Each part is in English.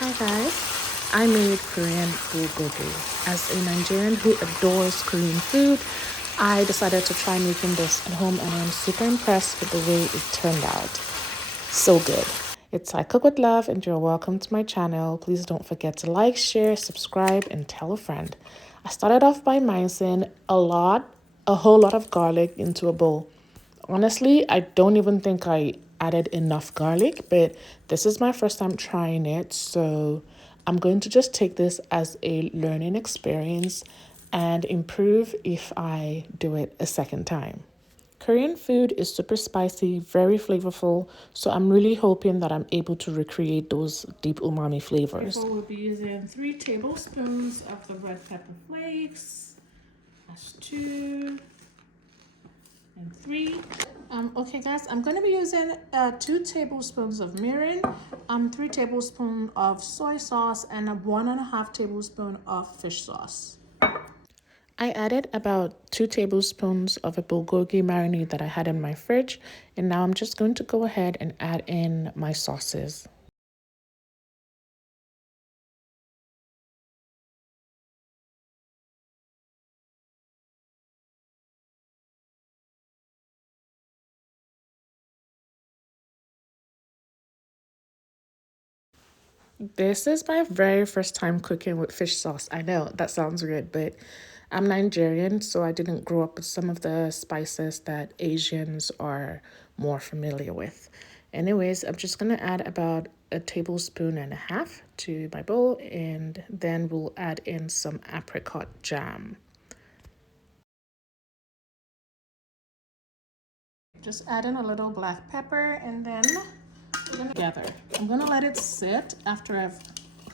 Hi guys, I made Korean bulgogi. As a Nigerian who adores Korean food, I decided to try making this at home and I'm super impressed with the way it turned out. So good. It's I Cook with Love and you're welcome to my channel. Please don't forget to like, share, subscribe, and tell a friend. I started off by mincing a whole lot of garlic into a bowl. Honestly, I don't even think I added enough garlic, but this is my first time trying it, so I'm going to just take this as a learning experience and improve if I do it a second time. Korean food is super spicy, very flavorful, so I'm really hoping that I'm able to recreate those deep umami flavors. We'll be using 3 tablespoons of the red pepper flakes. That's 2 and 3. Okay guys, I'm going to be using 2 tablespoons of mirin, 3 tablespoons of soy sauce, and 1.5 tablespoons of fish sauce. I added about 2 tablespoons of a bulgogi marinade that I had in my fridge, and now I'm just going to go ahead and add in my sauces. This is my very first time cooking with fish sauce. I know that sounds weird, but I'm Nigerian, so I didn't grow up with some of the spices that Asians are more familiar with. Anyways, I'm just going to add about a tablespoon and a half to my bowl, and then we'll add in some apricot jam. Just add in a little black pepper and then together. I'm gonna let it sit after I've,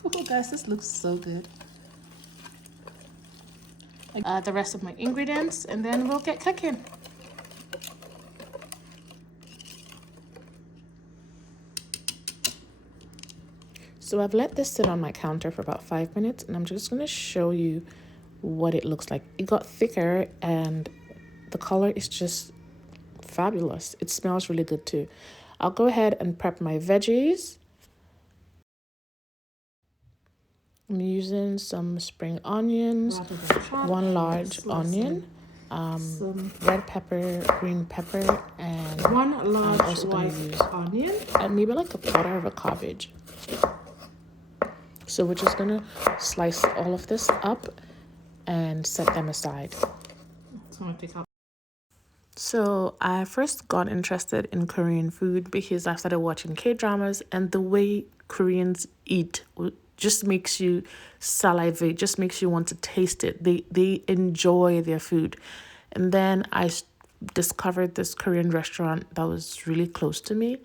oh guys, this looks so good. The rest of my ingredients and then we'll get cooking. So I've let this sit on my counter for about 5 minutes, and I'm just going to show you what it looks like. It got thicker and the color is just fabulous. It smells really good too. I'll go ahead and prep my veggies. I'm using some spring onions, 1 large onion, red pepper, green pepper, and 1 large I'm also going to use onion and maybe like a quarter of a cabbage. So we're just going to slice all of this up and set them aside. So I first got interested in Korean food because I started watching K-dramas, and the way Koreans eat just makes you salivate, just makes you want to taste it. They enjoy their food. And then I discovered this Korean restaurant that was really close to me.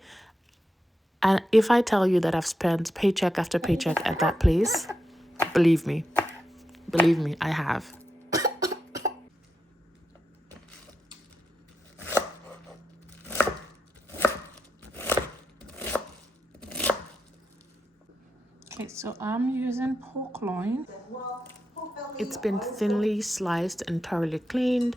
And if I tell you that I've spent paycheck after paycheck at that place, believe me, I have. Okay, so I'm using pork loin. It's been thinly sliced and thoroughly cleaned.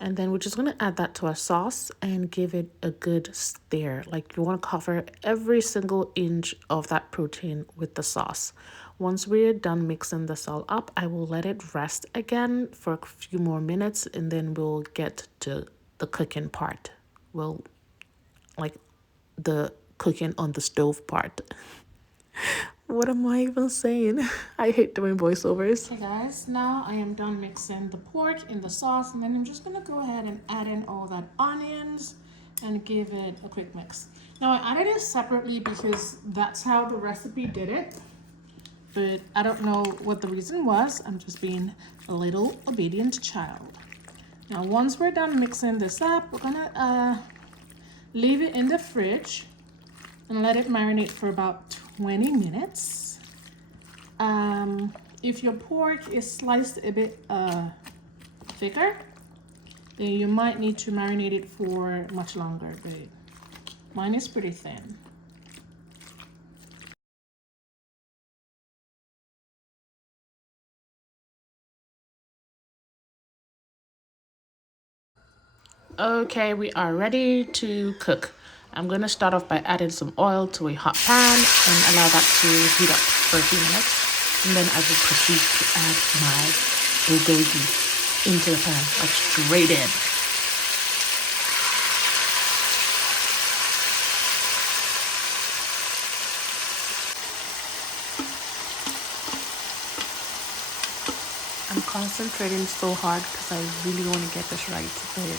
And then we're just going to add that to our sauce and give it a good stir. Like, you want to cover every single inch of that protein with the sauce. Once we're done mixing this all up, I will let it rest again for a few more minutes, and then we'll get to the cooking part. Well, like the cooking on the stove part. What am I even saying? I hate doing voiceovers. Okay guys, now I am done mixing the pork in the sauce, and then I'm just gonna go ahead and add in all that onions and give it a quick mix. Now I added it separately because that's how the recipe did it, but I don't know what the reason was. I'm just being a little obedient child. Now once we're done mixing this up, we're gonna leave it in the fridge and let it marinate for about 20 minutes. If your pork is sliced a bit thicker, then you might need to marinate it for much longer, but mine is pretty thin. Okay, we are ready to cook. I'm going to start off by adding some oil to a hot pan and allow that to heat up. for a few minutes, and then I will proceed to add my bulgogi into the pan, like straight in. I'm concentrating so hard because I really want to get this right. But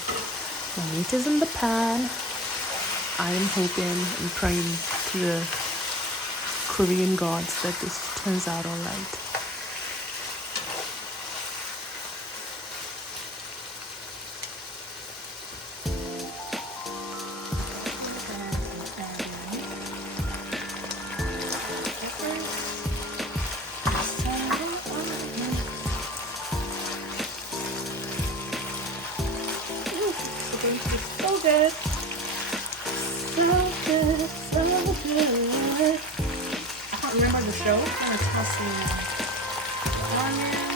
my meat is in the pan. I am hoping and praying to the Korean gods that this turns out all right. So good. So good, so good. I can't remember the show. I'm gonna toss some onions.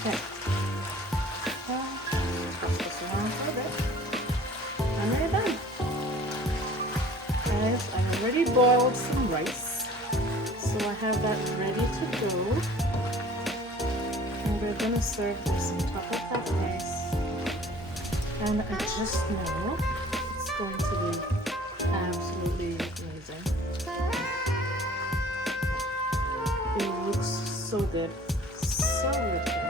Okay. Toss this around for a bit. I'm ready done. Guys, I already boiled some rice, so I have that ready to go. And we're gonna serve with some taco cafes. And I just know it's going to be absolutely amazing. It looks so good, so good.